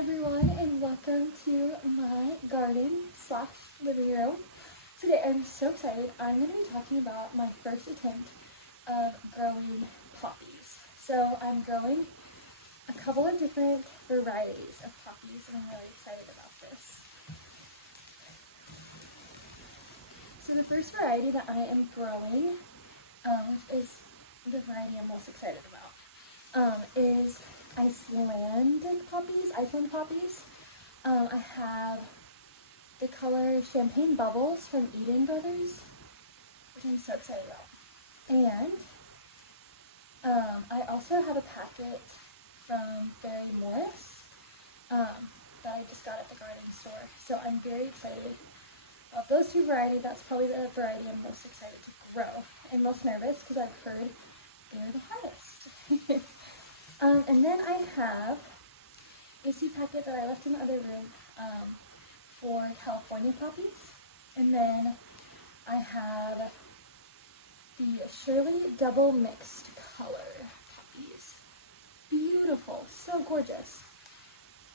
everyone, and welcome to my garden slash living room. Today I'm so excited. I'm going to be talking about my first attempt of growing poppies. So I'm growing a couple of different varieties of poppies, and I'm really excited about this. So the first variety that I am growing, which is the variety I'm most excited about, is Iceland Poppies. I have the color Champagne Bubbles from Eden Brothers, which I'm so excited about. And I also have a packet from Barry Morris that I just got at the garden store. So I'm very excited about those two varieties. That's probably the variety I'm most excited to grow and most nervous because I've heard they're the hardest. And then I have a seed packet that I left in the other room for California poppies. And then I have the Shirley Double Mixed Color poppies. Beautiful, so gorgeous.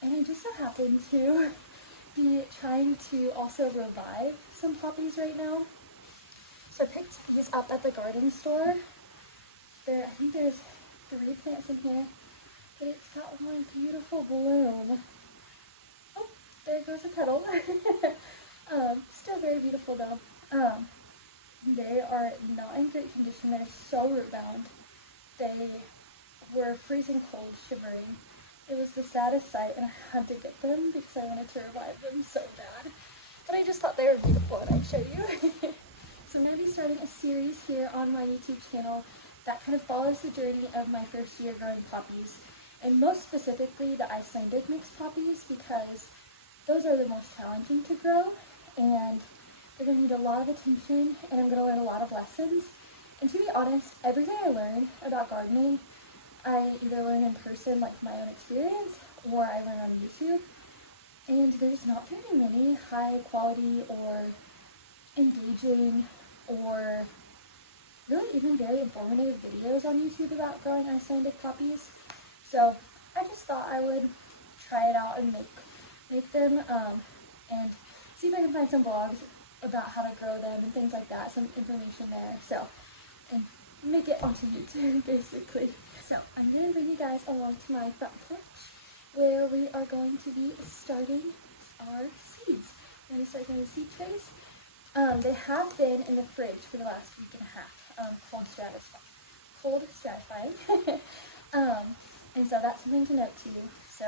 And I just so happen to be trying to also revive some poppies right now. So I picked these up at the garden store. I think there's 3 plants in here, but it's got one beautiful bloom. Oh, there goes a petal. Still very beautiful though. They are not in great condition. They're so root bound. They were freezing cold, shivering. It was the saddest sight, and I had to get them because I wanted to revive them so bad. But I just thought they were beautiful, and I'd show you. So I'm going to be starting a series here on my YouTube channel that kind of follows the journey of my first year growing poppies, and most specifically the Icelandic mixed poppies, because those are the most challenging to grow, and they're going to need a lot of attention, and I'm going to learn a lot of lessons. And to be honest, everything I learn about gardening, I either learn in person, like my own experience, or I learn on YouTube, and there's not very many high quality or engaging or really even very informative videos on YouTube about growing Icelandic poppies. So I just thought I would try it out and make them and see if I can find some blogs about how to grow them and things like that, some information there. So, and make it onto YouTube basically. So I'm going to bring you guys along to my front porch where we are going to be starting our seeds. We're going to start the seed trays. They have been in the fridge for the last week and a half. Cold stratifying. And so that's something to note too. So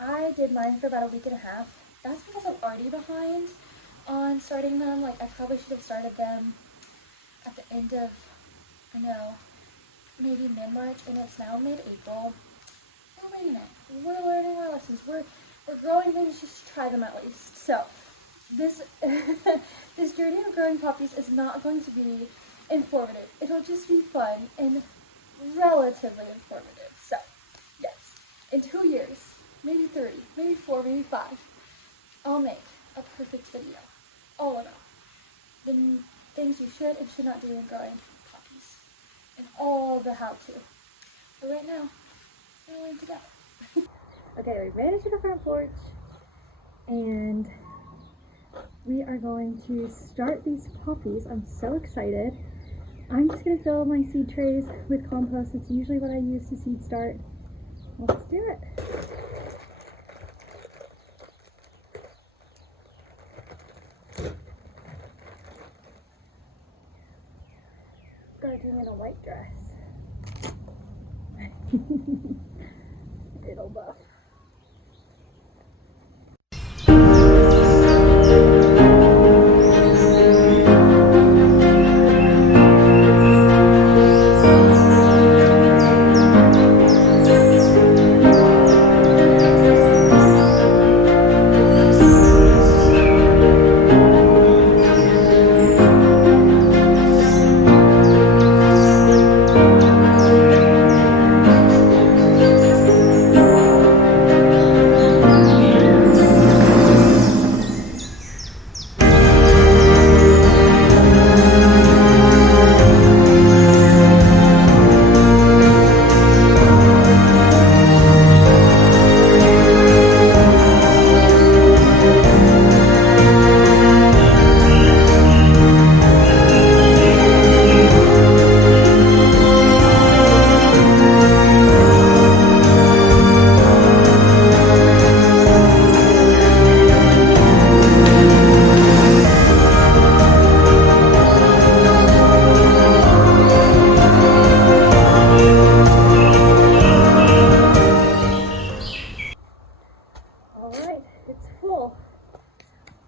I did mine for about a week and a half. That's because I'm already behind on starting them. Like I probably should have started them at the end of, maybe mid-March, and it's now mid-April. We're winging it. We're learning our lessons. We're growing things, just try them at least. So this this journey of growing poppies is not going to be informative. It'll just be fun and relatively informative. So, yes, in 2 years, maybe 3, maybe 4, maybe 5, I'll make a perfect video, all in all. The things you should and should not do in growing poppies, and all the how-to. But right now, we're ready to go. Okay, we made it to the front porch, and we are going to start these poppies. I'm so excited. I'm just going to fill my seed trays with compost. It's usually what I use to seed start. Let's do it. Gardening in a white dress. It'll buff.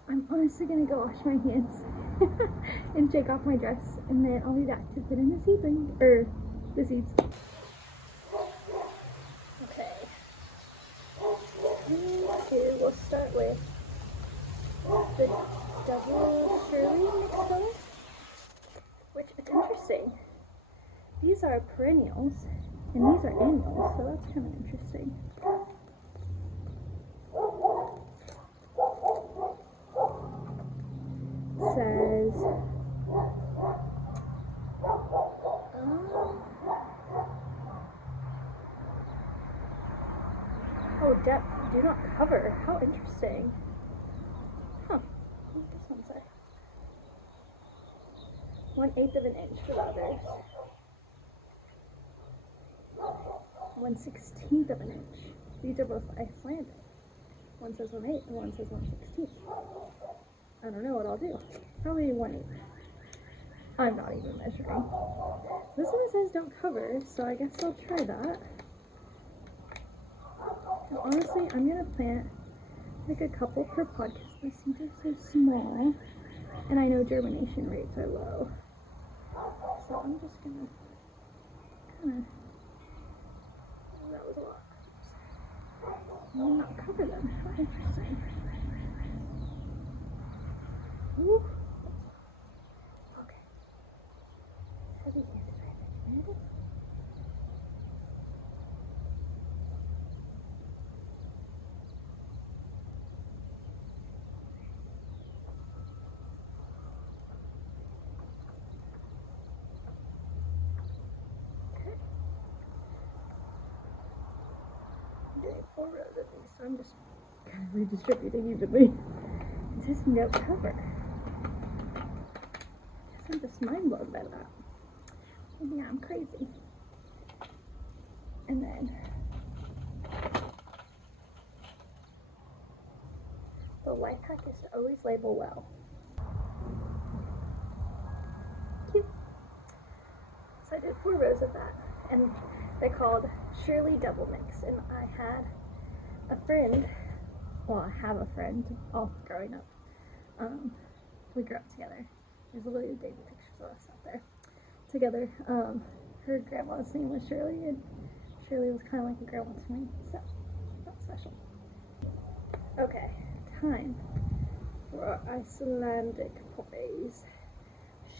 I'm honestly gonna go wash my hands and shake off my dress, and then I'll be back to put in the seedling, or the seeds. Okay. We'll start with the double Shirley mixed color, which is interesting. These are perennials, and these are annuals, so that's kind of interesting. Says oh, depth do not cover. How interesting. Huh. What does this one say? 1/8 of an inch for the others. 1/16 of an inch. These are both Icelandic. One says 1/8 and one says 1/16. I don't know what I'll do. Probably 1/8. I'm not even measuring. This one says don't cover, so I guess I'll try that. And honestly, I'm gonna plant like a couple per pod because the seeds are so small, and I know germination rates are low. So I'm just gonna kind of. Oh, that was a lot. And not cover them. How interesting. Ooh. Okay. Heavy-handed, heavy-handed. Okay. I'm doing 4 rows of these, so I'm just kind of redistributing evenly. It says no cover. I'm just mind blown by that. Yeah, I'm crazy. And then the life hack is to always label well. Cute. So I did 4 rows of that, and they called Shirley Double Mix. And I had a friend, well, I have a friend, all growing up. We grew up together. There's a little baby pictures of us out there together. Her grandma's name was Shirley, and Shirley was kind of like a grandma to me, so that's special. Okay, time for our Icelandic Poppies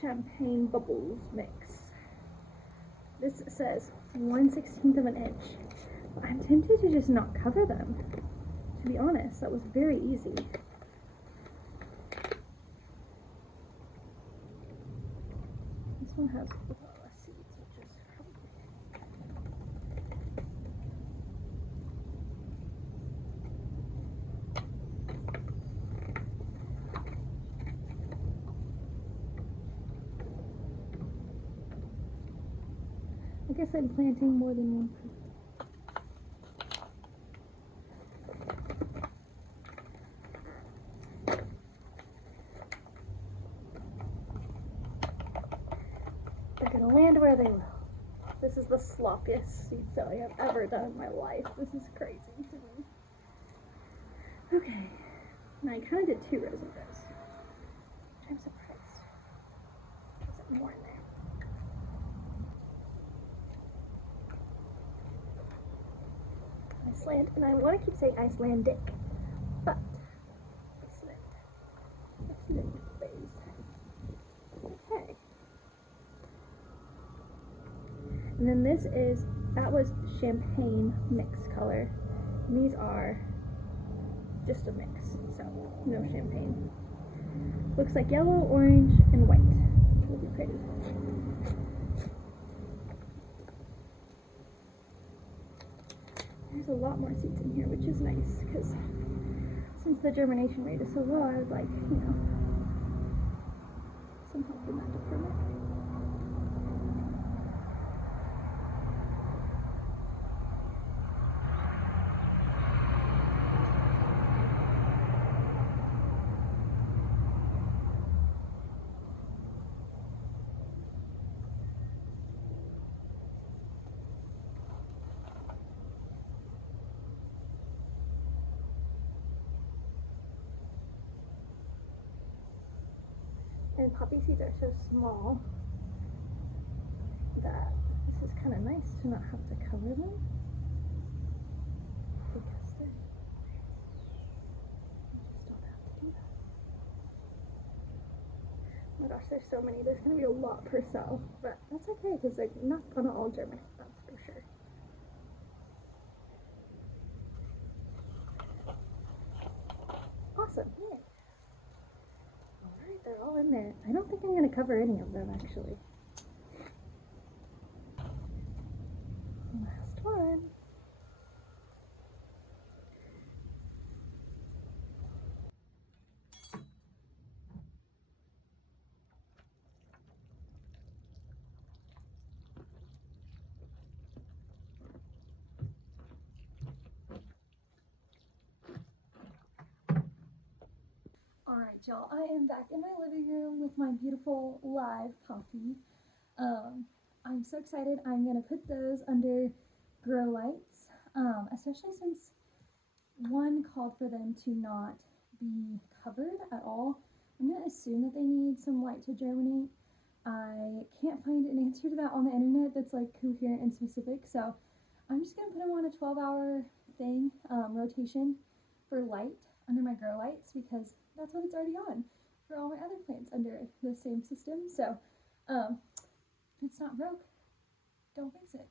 Champagne Bubbles Mix. This says 1/16 of an inch. I'm tempted to just not cover them. To be honest, that was very easy. This one has a lot less seeds, which is probably I guess I'm planting more than one per. They're gonna land where they will. This is the sloppiest seed sowing I've ever done in my life. This is crazy to me. Okay, now I kind of did 2 rows of this, which I'm surprised. There's more in there. Iceland, and I want to keep saying Icelandic, but Iceland Poppies. Okay. And then that was champagne mix color. And these are just a mix, so no champagne. Looks like yellow, orange, and white. Will be pretty. There's a lot more seeds in here, which is nice, because since the germination rate is so low, I would like, some help in that department. And poppy seeds are so small that this is kind of nice to not have to cover them because then you just don't have to do that. Oh my gosh, there's so many. There's going to be a lot per cell, but that's okay because they're not going to all germinate, that's for sure. Awesome, yay. Alright, they're all in there. I don't think I'm going to cover any of them actually. Last one. Alright y'all, I am back in my living room with my beautiful live poppy. I'm so excited. I'm going to put those under grow lights, especially since one called for them to not be covered at all. I'm going to assume that they need some light to germinate. I can't find an answer to that on the internet that's like coherent and specific, so I'm just going to put them on a 12-hour thing, rotation for light under my grow lights because that's what it's already on for all my other plants under the same system. So if it's not broke, don't fix it.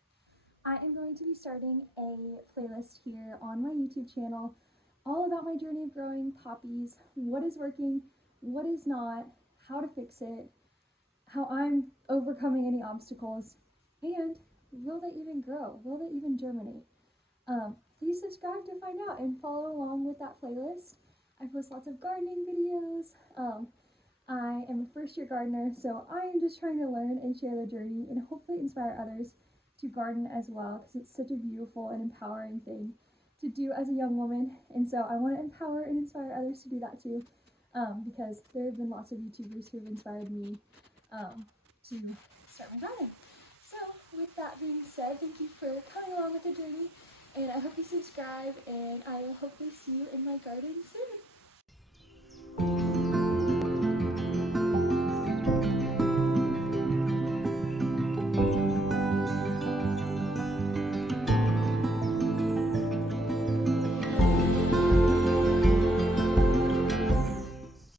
I am going to be starting a playlist here on my YouTube channel all about my journey of growing poppies, what is working, what is not, how to fix it, how I'm overcoming any obstacles, and will they even grow? Will they even germinate? Please subscribe to find out and follow along with that playlist. I post lots of gardening videos. I am a first-year gardener, so I am just trying to learn and share the journey and hopefully inspire others to garden as well because it's such a beautiful and empowering thing to do as a young woman. And so I want to empower and inspire others to do that too, because there have been lots of YouTubers who have inspired me to start my garden. So with that being said, thank you for coming along with the journey, and I hope you subscribe, and I will hopefully see you in my garden soon.